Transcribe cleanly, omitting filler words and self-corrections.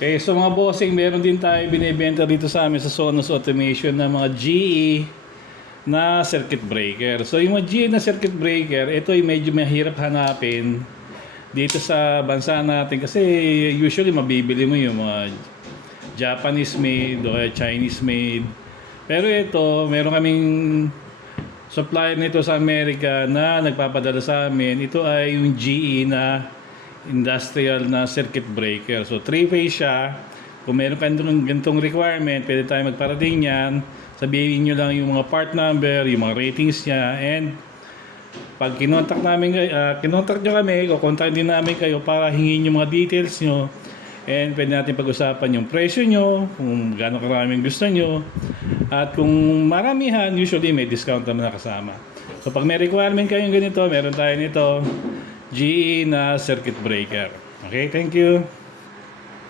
Okay, so mga bossing, meron din tayo binibenta dito sa amin sa Sonos Automation na mga GE na circuit breaker. So yung mga GE na circuit breaker, ito ay medyo mahirap hanapin dito sa bansa natin kasi usually mabibili mo yung mga Japanese made o Chinese made. Pero ito, meron kaming supplier nito sa Amerika na nagpapadala sa amin. Ito ay yung GE na industrial na circuit breaker. So 3-phase siya. Kung meron kayong ganitong requirement, pwede tayo magparating yan. Sabihin nyo lang yung mga part number, yung mga ratings niya, and pag kinontak nyo kami, o contact din namin kayo para hingin yung mga details nyo, and pwede natin pag-usapan yung presyo nyo, kung gaano karaming gusto nyo, at kung maramihan, usually may discount naman na kasama. So pag may requirement kayong ganito, meron tayo nito, GE na circuit breaker. Okay, thank you.